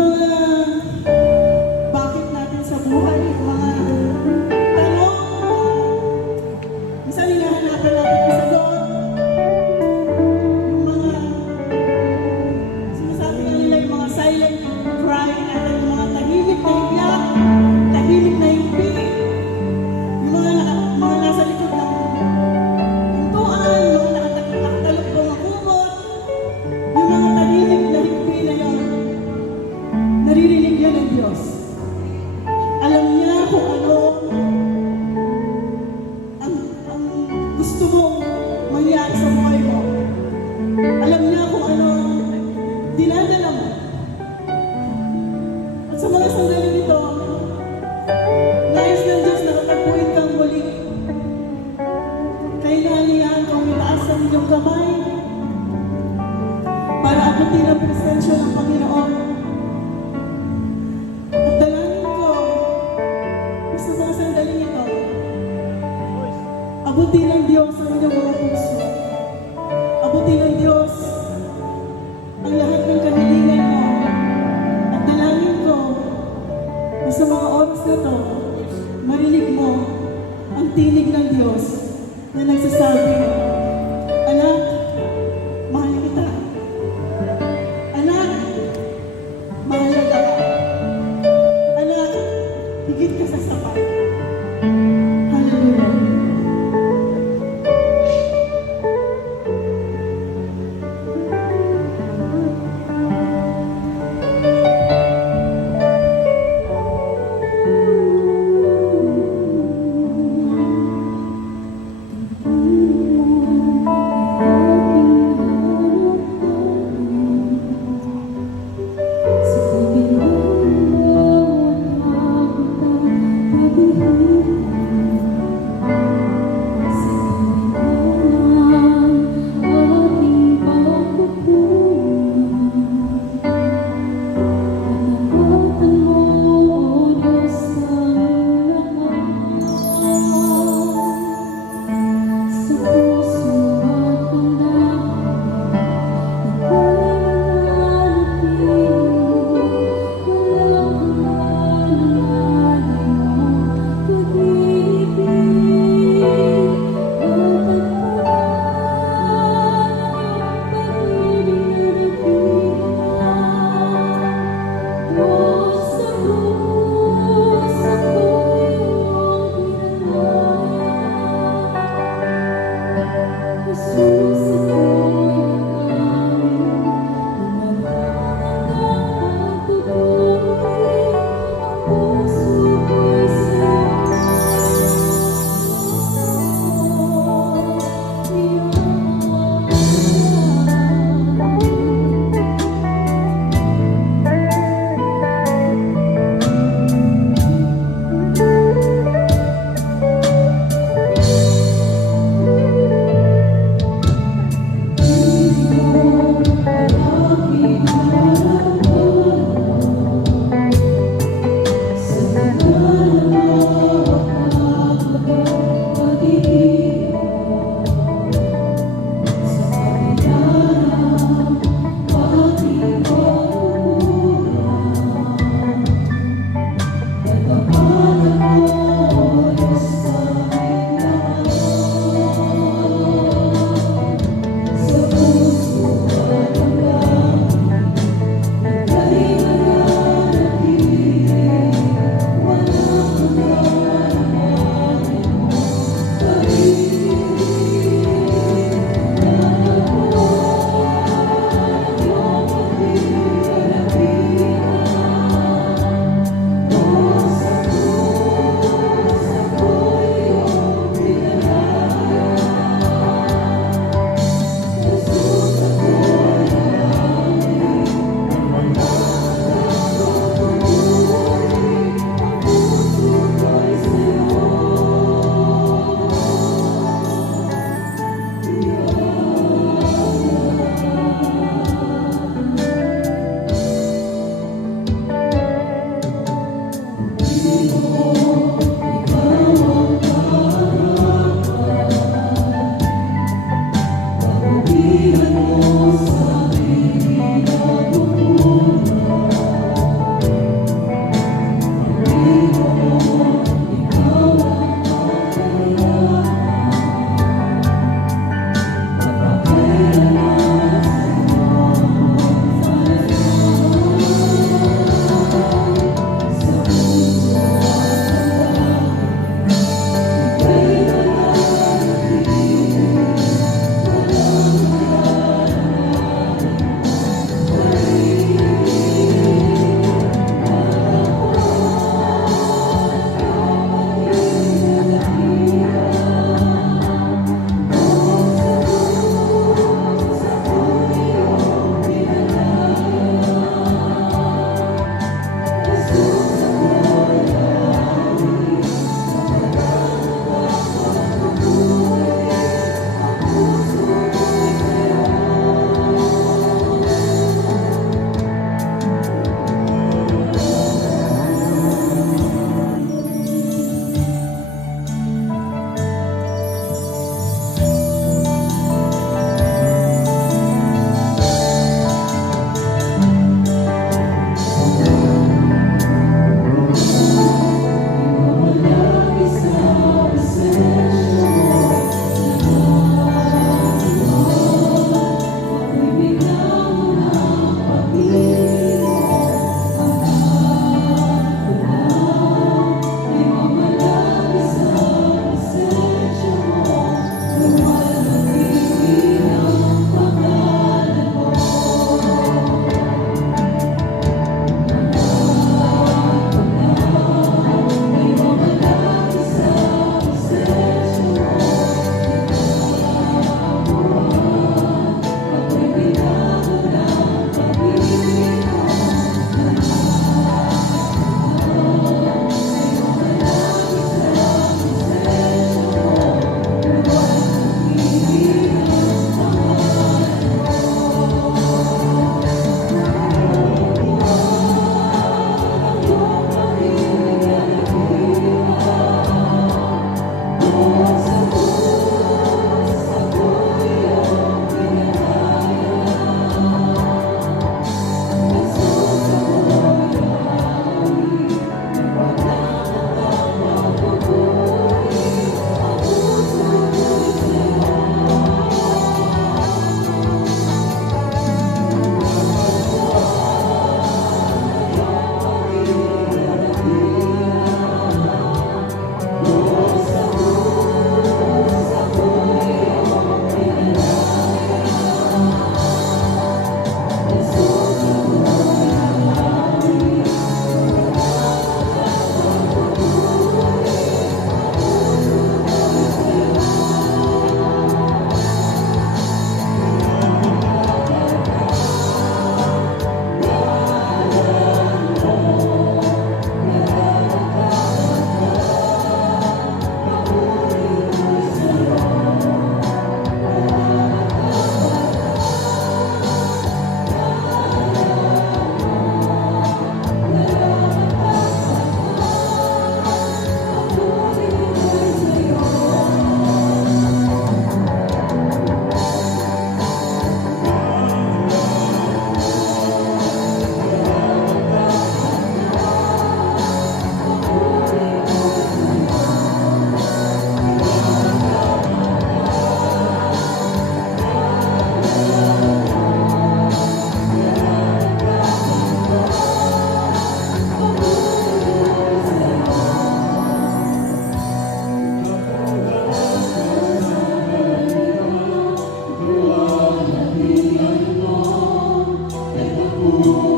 mga bakit natin sa buhay, mga tanong, minsan hinahanapan natin ang sagot, yung mga sinasabi nga nila, yung mga silent cry natin, yung mga tahimik na iyak, tahimik na himpi, yung mga nasa likod ng pintuan, yung mga nakatalokbong ang kumot, yung mga tahimik na himpi na yun, naririnig yan ng Diyos. Alam niya kung ano ang gusto mong mangyari sa buhay mo. Alam niya kung ano ang dinadala mo. At sa mga sandali nito, nais ng Diyos na katagpuin kang muli. Kailangan kang itaas ang inyong kamay para abutin ang presensya ng Panginoon. At dalangin ko sa mga sandali nito, abutin ng Diyos ang inyong mga puso. Abutin ng Diyos ang lahat ng kahilingan mo. At dalangin ko na sa mga oras na to, marinig mo ang tinig ng Diyos na nagsasabi, "Anak, mahal kita. Anak, mahalaga ka. Anak, higit ka sa sapat." Hallelujah. Kailangan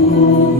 mo,